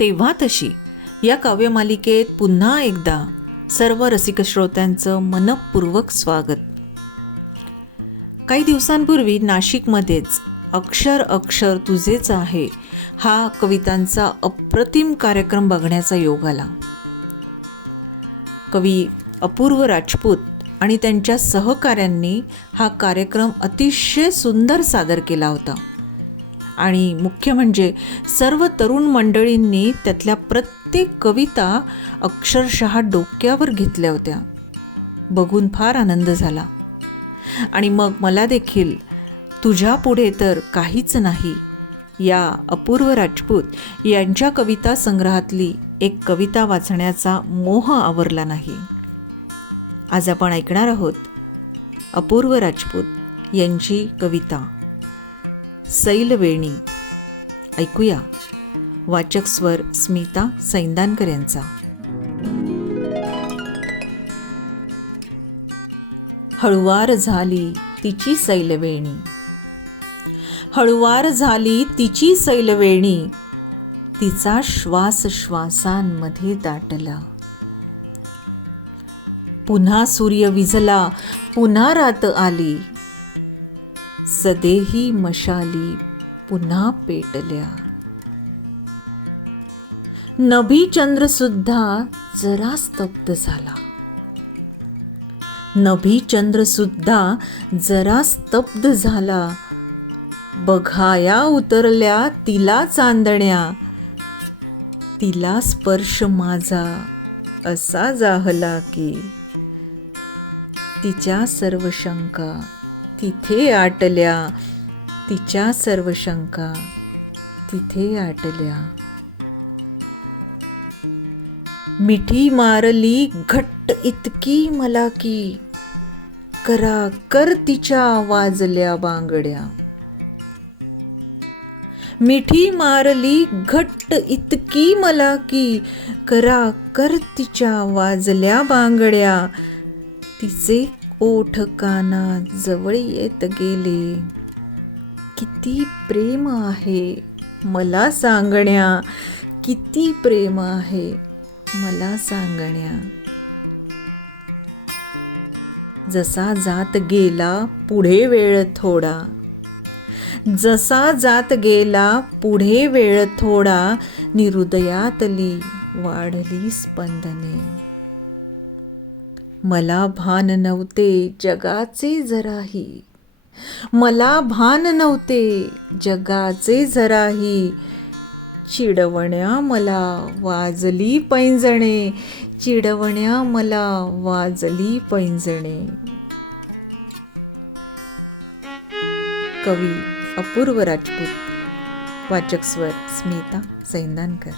तेव्हा तशी या काव्यमालिकेत पुन्हा एकदा सर्व रसिक श्रोत्यांचं मनपूर्वक स्वागत. काही दिवसांपूर्वी नाशिकमध्येच अक्षर अक्षर तुझेच आहे हा कवितांचा अप्रतिम कार्यक्रम बघण्याचा योग आला. कवी अपूर्व राजपूत आणि त्यांच्या सहकाऱ्यांनी हा कार्यक्रम अतिशय सुंदर सादर केला होता आणि मुख्य म्हणजे सर्व तरुण मंडळींनी त्यातल्या प्रत्येक कविता अक्षरशः डोक्यावर घेतल्या होत्या. बघून फार आनंद झाला. आणि मग मला देखील तुझ्या पुढे तर काहीच नाही या अपूर्व राजपूत यांच्या कविता संग्रहातली एक कविता वाचण्याचा मोह आवरला नाही. आज आपण ऐकणार आहोत अपूर्व राजपूत यांची कविता सैलवेणी. ऐकूया. वाचक स्वर स्मिता सैंदानकर यांचा. हळुवार झाली तिची सैलवेणी, हळुवार झाली तिची सैलवेणी, तिचा श्वास श्वासांमध्ये दाटला. पुन्हा सूर्य विझला, पुन्हा रात आली, सदेही मशाली पुन्हा पेटल्या. नभी चंद्र सुद्धा जरा स्तब्ध झाला, नभी चंद्र सुद्धा जरा स्तब्ध झाला. बघाया उतरल्या तिला चांदण्या, तिला स्पर्श माझा असा जाहला की तिच्या सर्व शंका तिथे आटल्या, तिच्या सर्व शंका तिथे आटल्या. मिठी मारली घट्ट इतकी मला की करा कर तिच्या वाजल्या बांगड्या. मिठी मारली घट्ट इतकी मला की करा कर तिच्या वाजल्या बांगड्या. तिचे ओठ काना जवळ येत गेले, किती प्रेम आहे मला सांगण्या, किती प्रेम आहे मला सांगण्या. जसा जात गेला पुढे वेळ थोडा, जसा जात गेला पुढे वेळ थोडा, निहृदयातली वाढली स्पंदने. मला भान नव्हते जगाचे जराही, मला भान नव्हते जगाचे जराही. चिडवण्या मला वाजली पैंजणे, चिडवण्या मला वाजली पैंजणे. कवी अपूर्व राजपूत. वाचक स्वर स्मिता सैंदानकर.